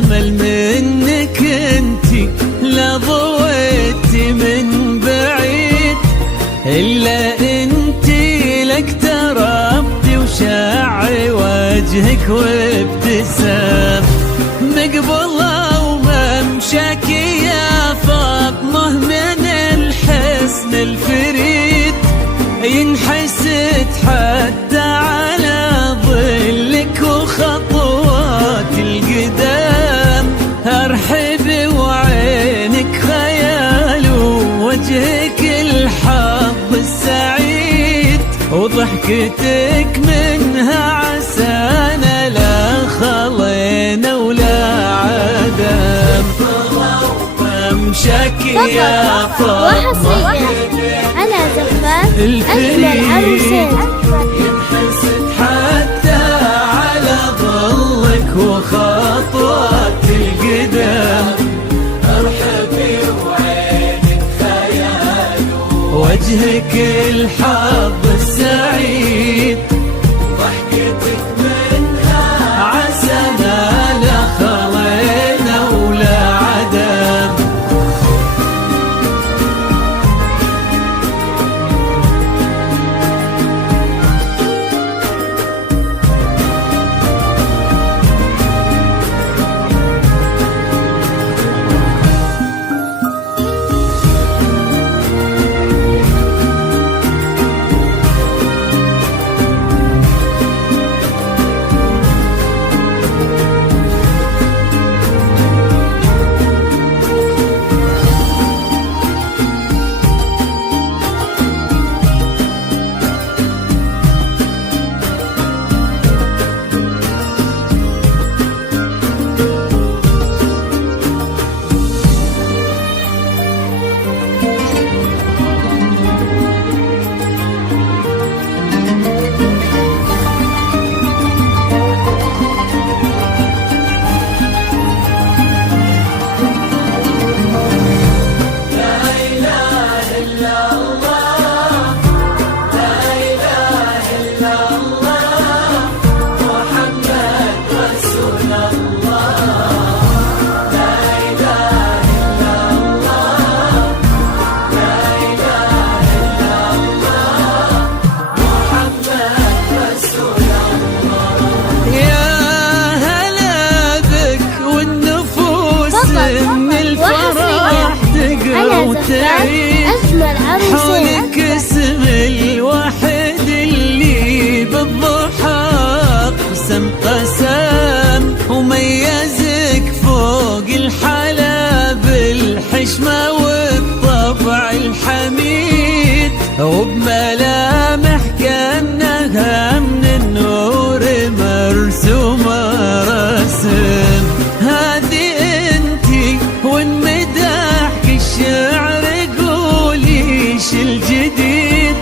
أجمل منك انتي، لا ضويتي من بعيد إلا انتي، لك تربتي وشاعي وجهك وابتسام، مقبلة وممشاك يا فاطمة من الحسن الفريد، ينحسد حتى على ظلك وخطوات القدام، ارحبي وعينك خيال ووجهك الحظ السعيد، وضحكتك منها عسانا لا خلينا ولا عدم، وممشاك يا فاطمة على زفاف أجمل عروسين، ينحسد حتى على ظلك وخطوات القدام، ارحبي وعينك خيال وجهك الحظ السعيد، ضحكتك منها عسانا لا خلينا ولا عدم. أجمل عروسين، حولك اسم الواحد اللي بالضحى قسم قسم، وميزك فوق الحلا بالحشمة والطبع الحميد، وبملامح كأنها من النور مرسومة رسم، هذه انتي وانمدحك الشعر قوليش الجديد،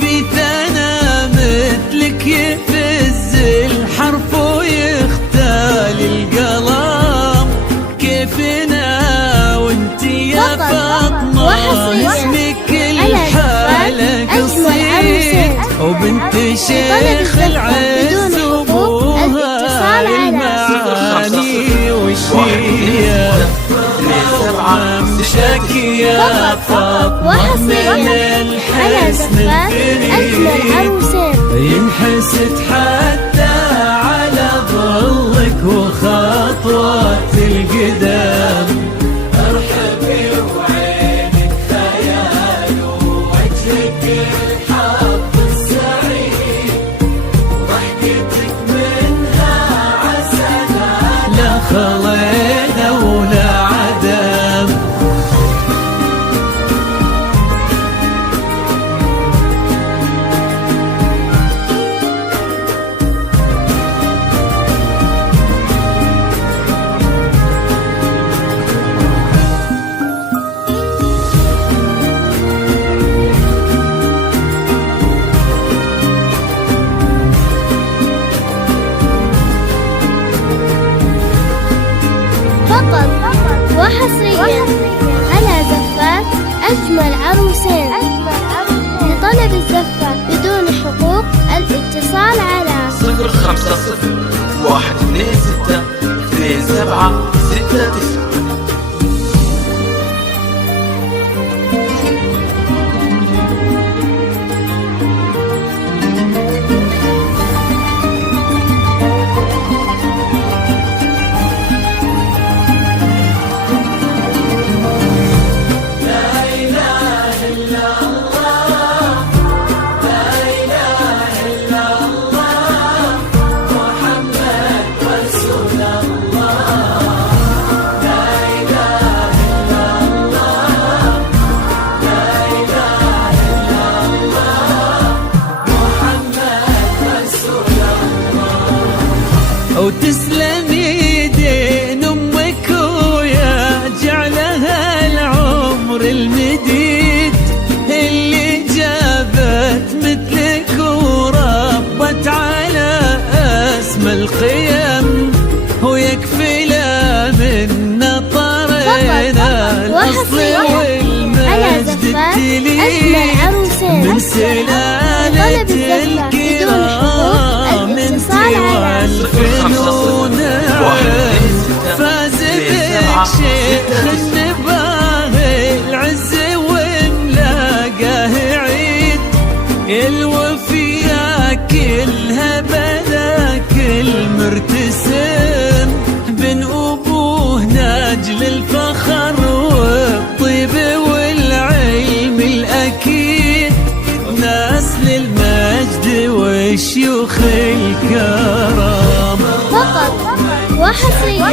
في ثنا مثلك يفز الحرف ويختال القلم، كيفنا وانتي يا فاطمة اسمك الحالة قصيد، وبنت شيخ العز وابوها المعاني والشية، ممشاك يا فاطمة من الحسن الفريد، ينحسد حتى على ظلك وخطوات القدام، ارحبي وعينك خيال ووجهك الحظ السعيد، وضحكتك منها عسانا لا خلينا ولا عدم. وحصريا على زفات أجمل عروسين، لطلب الزفة بدون حقوق الاتصال على 050 126 2 7 6 9. وتسلم يدين امك ويا جعلها العمر المديد اللي جابت مثلك وربت على اسمى القيم ويكفي لا من نطرنا الاصل والمجد التليد من سلالة الكرام انت والفنون فاز بك شيخ النباه العز وملاقاه عيد الوفيا كلها بلاك المرتسم بن ابوه ناجل الفخر والطيب والعلم الاكيد ناس للمجد وشيوخ الكرام فقط وحصريا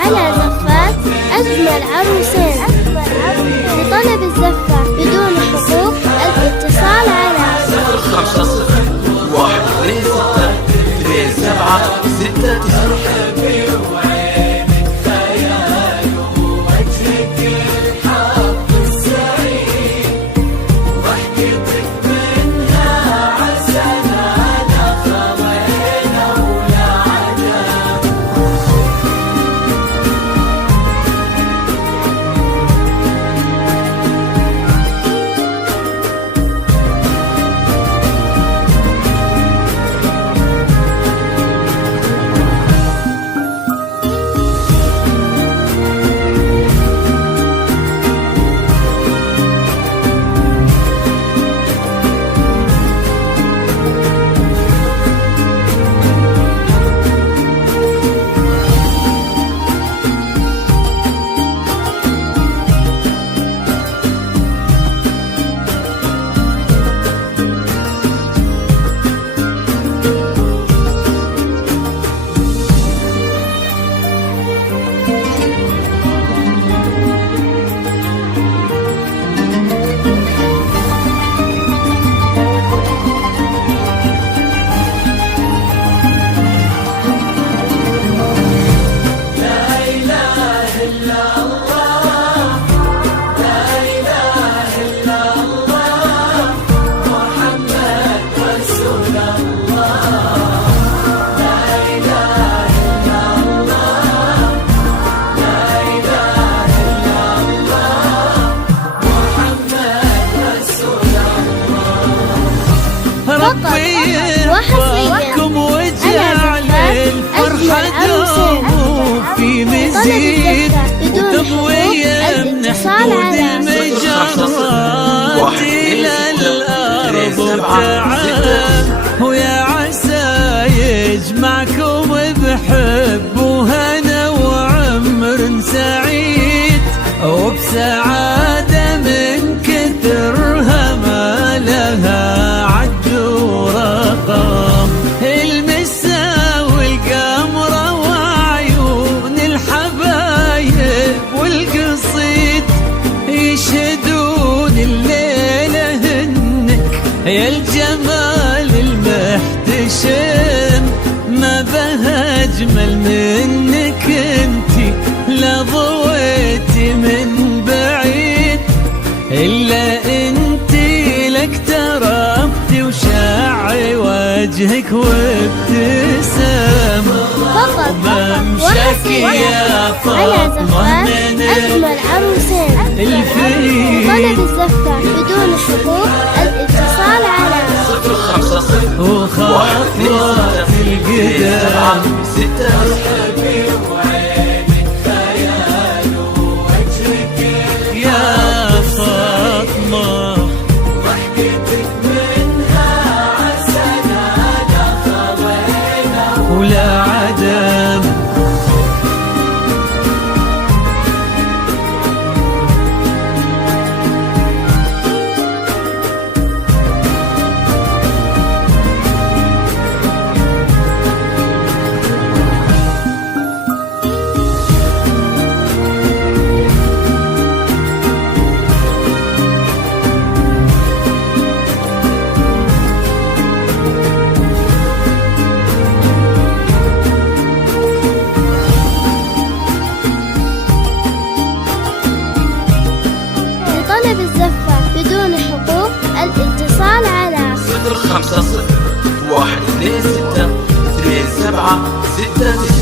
على زفات أجمل عروسين. لطلب الزفة بدون حقوق الاتصال على 5 0 1 2 6 2 7 6 9. وحصريكم وجعل الفرحة دوم في مزيد وتضوية من حدود المجرات إلى الأرض وتعال ويا عسى يجمعكم بحب وهنا وعمر سعيد وبسعادة من كثرها ما لها عد ورقم المسا والقمرة وعيون الحبايب والقصيد يشهدون الليلة هنك يا الجمال المحتشم ما بها أجمل منك انتي لا ضويتي من بعيد إلا انتي لك تربتي وشاعي وجهك وابتسام فقط وحصريا على زفات أجمل عروسين. لطلب الزفة بدون حقوق الاتصال على 0 5 0 وخطوات القدام 6 9. 5 0 1 2 6 2 7 6 9